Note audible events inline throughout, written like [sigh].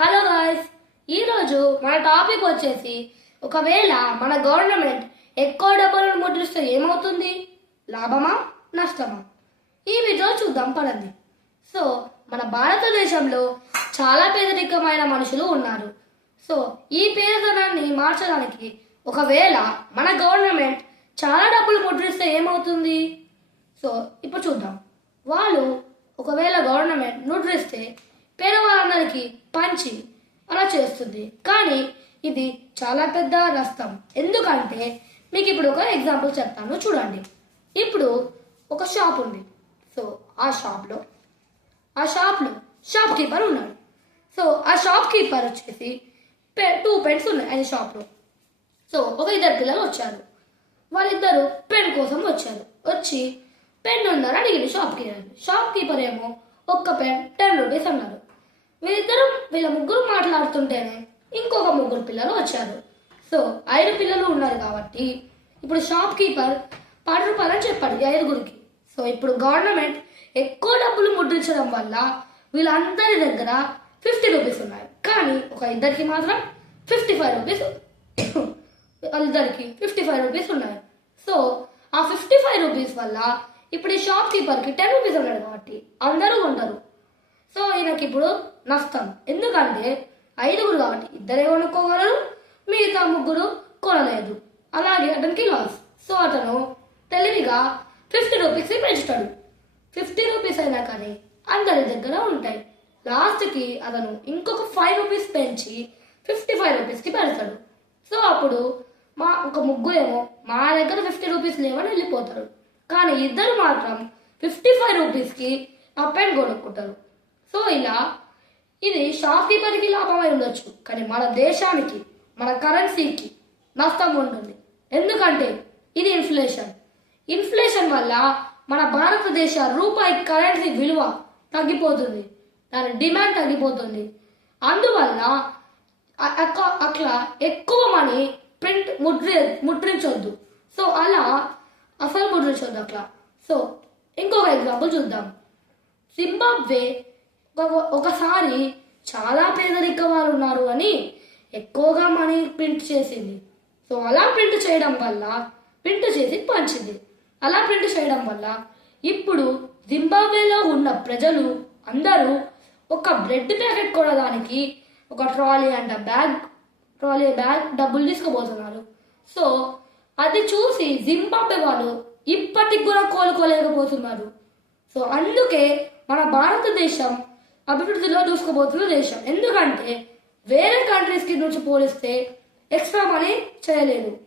Hello guys ఈరోజు మన topic వచ్చేసి ఒకవేళ మన గవర్నమెంట్ ఎక్కువ డబ్బులను ముద్రిస్తే ఏమవుతుంది? లాభమా? నష్టమా? ఈ వీడియో చూద్దాం పదండి. సో మన భారతదేశంలో చాలా పేదరికమైన మనుషులు ఉన్నారు. సో ఈ పేదతనాన్ని మార్చడానికి ఒకవేళ మన గవర్నమెంట్ చాలా డబ్బులు ముద్రిస్తే ఏమవుతుంది? సో ఇప్పుడు చూద్దాం. వాళ్ళు ఒకవేళ గవర్నమెంట్ ముద్రిస్తే పేదవాళ్ళందరికీ పంచి అలా చేస్తుంది. కానీ ఇది చాలా పెద్ద నష్టం ఎందుకంటే మీకు ఇప్పుడు ఒక ఎగ్జాంపుల్ చెప్తాను చూడండి. ఇప్పుడు ఒక షాప్ ఉంది. సో ఆ షాప్లో ఆ షాప్లో షాప్ కీపర్ ఉన్నాడు. సో ఆ షాప్ కీపర్ వచ్చేసి టూ పెన్స్ ఉన్నాయి ఆయన షాప్లో. సో ఒక ఇద్దరు పిల్లలు వచ్చారు. వాళ్ళిద్దరు పెన్ కోసం వచ్చారు. వచ్చి పెన్ ఉందని అడిగింది షాప్ కీపర్. షాప్ కీపర్ ఏమో ఒక్క పెన్ టెన్ రూపీస్ అన్నారు. వీళ్ళిద్దరు వీళ్ళ ముగ్గురు మాట్లాడుతుంటేనే ఇంకొక ముగ్గురు పిల్లలు వచ్చారు. సో ఐదు పిల్లలు ఉన్నారు కాబట్టి ఇప్పుడు షాప్ కీపర్ పది రూపాయలు అని చెప్పాడు ఐదుగురికి. సో ఇప్పుడు గవర్నమెంట్ ఎక్కువ డబ్బులు ముద్రించడం వల్ల వీళ్ళందరి దగ్గర ఫిఫ్టీ రూపీస్ ఉన్నాయి. కానీ ఒక ఇద్దరికి మాత్రం ఫిఫ్టీ ఫైవ్ రూపీస్ వాళ్ళిద్దరికి ఫిఫ్టీ ఫైవ్ రూపీస్ ఉన్నాయి. సో ఆ ఫిఫ్టీ ఫైవ్ రూపీస్ వల్ల ఇప్పుడు ఈ షాప్ కీపర్కి టెన్ రూపీస్ ఉన్నాడు కాబట్టి అందరూ కొంటారు సో ఈయనకి ఇప్పుడు నష్టం. ఎందుకంటే ఐదుగురు కాబట్టి ఇద్దరే కొనుక్కోగలరు మిగతా ముగ్గురు కొనలేదు. అలాగే అతనికి లాస్ సో అతను తెలివిగా ఫిఫ్టీ రూపీస్ పెంచుతాడు. ఫిఫ్టీ రూపీస్ అయినా కానీ అందరి దగ్గర ఉంటాయి. లాస్ట్కి అతను ఇంకొక ఫైవ్ రూపీస్ పెంచి ఫిఫ్టీ ఫైవ్ రూపీస్కి పెడతాడు. సో అప్పుడు మా ఒక ముగ్గురేమో మా దగ్గర ఫిఫ్టీ రూపీస్ లేవని వెళ్ళిపోతారు. కానీ ఇద్దరు మాత్రం ఫిఫ్టీ ఫైవ్ రూపీస్కి అప్ అండ్ కొనుక్కుంటారు. సో ఇలా ఇది షాప్కీపర్కి లాభమై ఉండొచ్చు కానీ మన దేశానికి మన కరెన్సీకి నష్టం ఉంటుంది. ఎందుకంటే ఇది ఇన్ఫ్లేషన్. ఇన్ఫ్లేషన్ వల్ల మన భారతదేశ రూపాయి కరెన్సీ విలువ తగ్గిపోతుంది దాని డిమాండ్ తగ్గిపోతుంది. అందువల్ల అక్క- అట్లా ఎక్కువ మనీ ప్రింట్ ముద్రి ముద్రించొద్దు. సో అలా అసలు ముద్రించొద్దు అట్లా. సో ఇంకొక ఎగ్జాంపుల్ చూద్దాం. జింబాబ్వే ఒకసారి చాలా పేదరిక వారు ఉన్నారు అని ఎక్కువగా మనీ ప్రింట్ చేసింది. సో అలా ప్రింట్ చేయడం వల్ల ప్రింట్ చేసి పంచింది. అలా ప్రింట్ చేయడం వల్ల ఇప్పుడు జింబాబ్వేలో ఉన్న ప్రజలు అందరూ ఒక బ్రెడ్ ప్యాకెట్ కొనడానికి ఒక ట్రాలీ అంట బ్యాగ్ ట్రాలీ బ్యాగ్ డబ్బులు తీసుకుపోతున్నారు. సో అది చూసి జింబాబ్వే వాళ్ళు ఇప్పటికి కూడా కోలుకోలేకపోతున్నారు. సో అందుకే మన భారతదేశం అభివృద్ధిలో దూసుకుపోతున్న దేశం. ఎందుకంటే వేరే కంట్రీస్కి నుంచి పోలిస్తే ఎక్స్ట్రా మనీ చేయలేదు.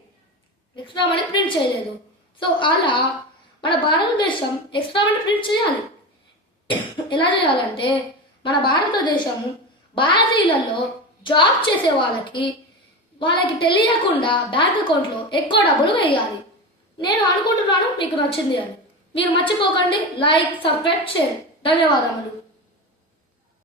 ఎక్స్ట్రా మనీ ప్రింట్ చేయలేదు. సో అలా మన భారతదేశం ఎక్స్ట్రా మనీ ప్రింట్ చేయాలి. [coughs] ఎలా చేయాలంటే మన భారతదేశం భారతీయులలో జాబ్ చేసే వాళ్ళకి వాళ్ళకి తెలియకుండా బ్యాంక్ అకౌంట్లో ఎక్కువ డబ్బులు వేయాలి. నేను అనుకుంటున్నాను మీకు నచ్చింది అని. మీరు మర్చిపోకండి. లైక్ సబ్స్క్రైబ్ చేయండి ధన్యవాదములు.